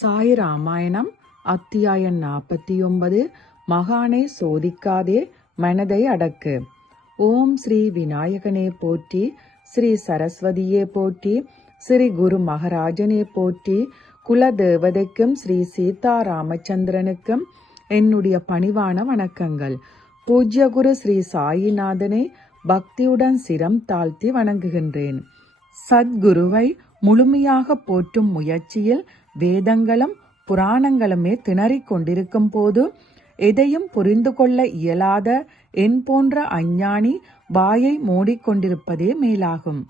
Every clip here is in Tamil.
சாய் ராமாயணம் அத்தியாயம் நாற்பத்தி ஒன்பது மகானை சோதிக்காதே மனதை அடக்கு. ஓம் ஸ்ரீ விநாயகனே போற்றி ஸ்ரீ சரஸ்வதியே போற்றி ஸ்ரீ குரு மகராஜனே போற்றி குல தேவதைக்கும் ஸ்ரீ சீதா ராமச்சந்திரனுக்கும் என்னுடைய பணிவான வணக்கங்கள். பூஜ்ய குரு ஸ்ரீ சாயிநாதனை பக்தியுடன் சிரம் தாழ்த்தி வணங்குகின்றேன். சத்குருவை முழுமையாக போற்றும் முயற்சியில் வேதங்களும் புராணங்களுமே திணறிக் கொண்டிருக்கும் போது எதையும் புரிந்து கொள்ள இயலாத என் போன்ற அஞ்ஞானி வாயை மூடிக்கொண்டிருப்பதே மேலாகும்.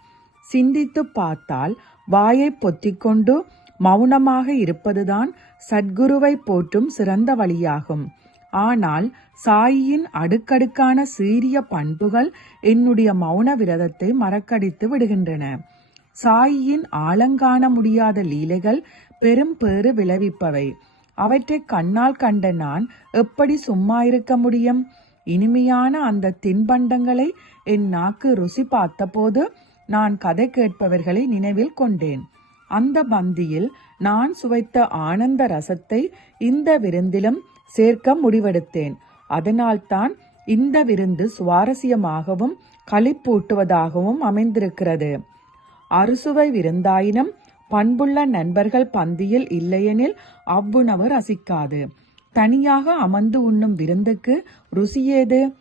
சிந்தித்து பார்த்தால் வாயை பொத்திக்கொண்டு மௌனமாக இருப்பதுதான் சத்குருவை போற்றும் சிறந்த வழியாகும். ஆனால் சாயியின் அடுக்கடுக்கான சீரிய பண்புகள் என்னுடைய மௌன விரதத்தை மறக்கடித்து விடுகின்றன. சாயியின் ஆழங்காண முடியாத லீலைகள் பெரும் பேறு விளைவிப்பவை. அவற்றை கண்ணால் கண்ட நான் எப்படி சும்மா இருக்க முடியும்? இனிமையான அந்த தின்பண்டங்களை என் நாக்கு ருசி பார்த்தபோது நான் கதை கேட்பவர்களை நினைவில் கொண்டேன். அந்த பந்தியில் நான் சுவைத்த ஆனந்த ரசத்தை இந்த விருந்திலும் சேர்க்க முடிவெடுத்தேன். அதனால்தான் இந்த விருந்து சுவாரஸ்யமாகவும் களிப்பூட்டுவதாகவும் அமைந்திருக்கிறது. அறுசுவை விருந்தாயினும் பண்புள்ள நண்பர்கள் பந்தியில் இல்லையெனில் அவ்வுணவு ரசிக்காது. தனியாக அமர்ந்து உண்ணும் விருந்துக்கு ருசியேது?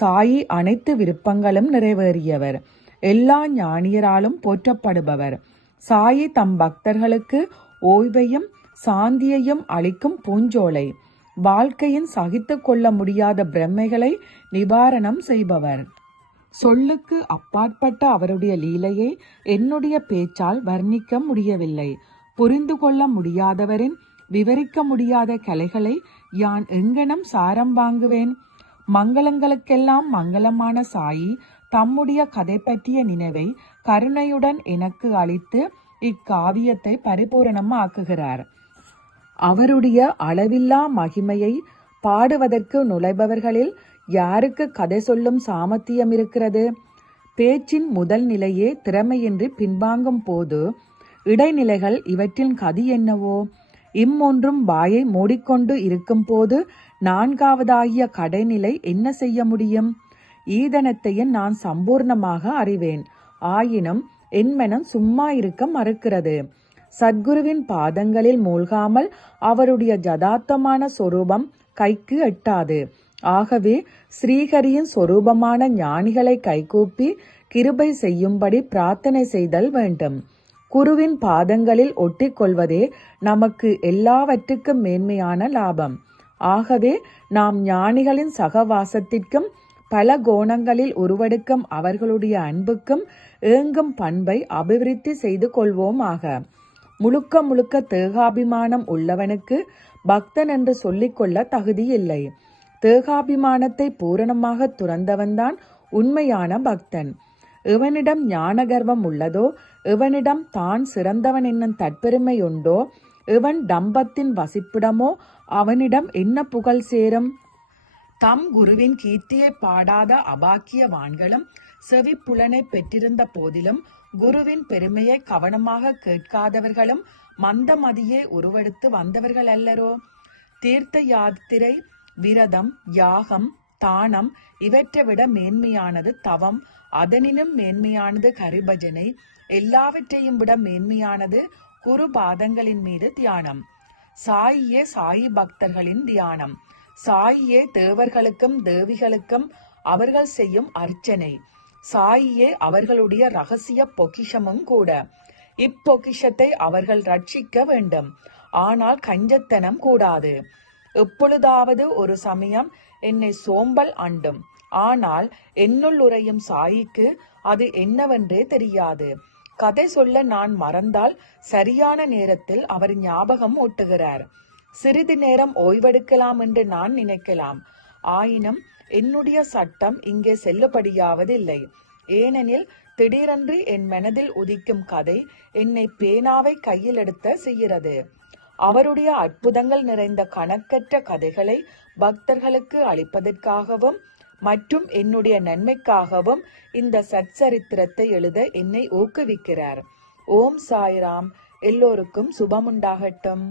சாயி அனைத்து விருப்பங்களும் நிறைவேறியவர். எல்லா ஞானியராலும் போற்றப்படுபவர். சாயி தம் பக்தர்களுக்கு ஓய்வையும் சாந்தியையும் அளிக்கும் பூஞ்சோலை. வாழ்க்கையின் சகித்து கொள்ள முடியாத பிரம்மைகளை நிவாரணம் செய்பவர். சொல்லுக்கு அப்பாற்பட்ட அவருடைய லீலையை என்னுடைய பேச்சால் வர்ணிக்க முடியவில்லை. புரிந்து கொள்ள முடியாதவரின் விவரிக்க முடியாத கலைகளை யான் எங்கனம் சாரம் வாங்குவேன்? மங்களங்களுக்கெல்லாம் மங்களமான சாயி தம்முடைய கதை பற்றிய நினைவை கருணையுடன் எனக்கு அளித்து இக்காவியத்தை பரிபூரணமாக்குகிறார். அவருடைய அளவில்லா மகிமையை பாடுவதற்கு நுழைபவர்களில் யாருக்கு கதை சொல்லும் சாமர்த்தியம் இருக்கிறது? பேச்சின் முதல் நிலையே திறமையின்றி பின்வாங்கும் போது இடைநிலைகள் இவற்றின் கதி என்னவோ? இம்மொன்றும் வாயை மூடிக்கொண்டு இருக்கும் போது நான்காவதாகிய கடைநிலை என்ன செய்ய முடியும்? ஈதனத்தையும் நான் சம்பூர்ணமாக அறிவேன். ஆயினும் என் மனம் சும்மா இருக்க மறுக்கிறது. சத்குருவின் பாதங்களில் மூழ்காமல் அவருடைய ஜதார்த்தமான சொரூபம் கைக்கு எட்டாது. ஆகவே ஸ்ரீஹரியின் சொரூபமான ஞானிகளை கைகூப்பி கிருபை செய்யும்படி பிரார்த்தனை செய்தல் வேண்டும். குருவின் பாதங்களில் ஒட்டிக்கொள்வதே நமக்கு எல்லாவற்றுக்கும் மேன்மையான லாபம். ஆகவே நாம் ஞானிகளின் சகவாசத்திற்கும் பல கோணங்களில் உருவெடுக்கும் அவர்களுடைய அன்புக்கும் ஏங்கும் பண்பை அபிவிருத்தி செய்து கொள்வோமாக. முழுக்க முழுக்க தேகாபிமானம் உள்ளவனுக்கு பக்தன் என்று சொல்லிக்கொள்ள தகுதியில்லை. தேகாபிமானத்தை பூரணமாக துறந்தவன்தான் உண்மையான பக்தன். எவனிடம் ஞான கர்வம் உள்ளதோ எவனிடம் தான் சிறந்தவன் என்னும் தற்பெருமை உண்டோ எவன் டம்பத்தின் வசிப்பிடமோ அவனிடம் என்ன புகழ் சேரும்? தம் குருவின் கீர்த்தியை பாடாத அபாக்கியவான்களும் செவிப்புலனை பெற்றிருந்த போதிலும் குருவின் பெருமையை கவனமாக கேட்காதவர்களும் மந்தமதியே உருவெடுத்து வந்தவர்கள் அல்லரோ தீர்த்த யாத்திரை விரதம் யாகம் தானம் இவற்றை விட மேன்மையானது தவம். அதனினும் மேன்மையானது கரிபஜனை எல்லாவற்றையும் விட மேன்மையானது குரு பாதங்களின் மீது தியானம். சாயியே சாயி பக்தர்களின் தியானம். சாயியே தேவர்களுக்கும் தேவிகளுக்கும் அவர்கள் செய்யும் அர்ச்சனை. சாயியே அவர்களுடைய ரகசிய பொக்கிஷமும் கூட. இப்பொக்கிஷத்தை அவர்கள் ரட்சிக்க வேண்டும். ஆனால் கஞ்சத்தனம் கூடாது. எப்பொழுதாவது ஒரு சமயம் என்னை சோம்பல் அண்டும். ஆனால் என்னுள் உரையும் சாயிக்கு அது என்னவென்றே தெரியாது. கதை சொல்ல நான் மறந்தால் சரியான நேரத்தில் அவர் ஞாபகம் ஓட்டுகிறார் சிறிது நேரம் ஓய்வெடுக்கலாம் என்று நான் நினைக்கலாம். ஆயினும் என்னுடைய சட்டம் இங்கே செல்லுபடியாவதில்லை. ஏனெனில் திடீரென்று என் மனதில் உதிக்கும் கதை என்னை பேனாவை கையில் எடுத்த செய்கிறது. அவருடைய அற்புதங்கள் நிறைந்த கணக்கற்ற கதைகளை பக்தர்களுக்கு அளிப்பதற்காகவும் மற்றும் என்னுடைய நன்மைக்காகவும் இந்த சச்சரித்திரத்தை எழுத என்னை ஊக்குவிக்கிறார். ஓம் சாய்ராம். எல்லோருக்கும் சுபமுண்டாகட்டும்.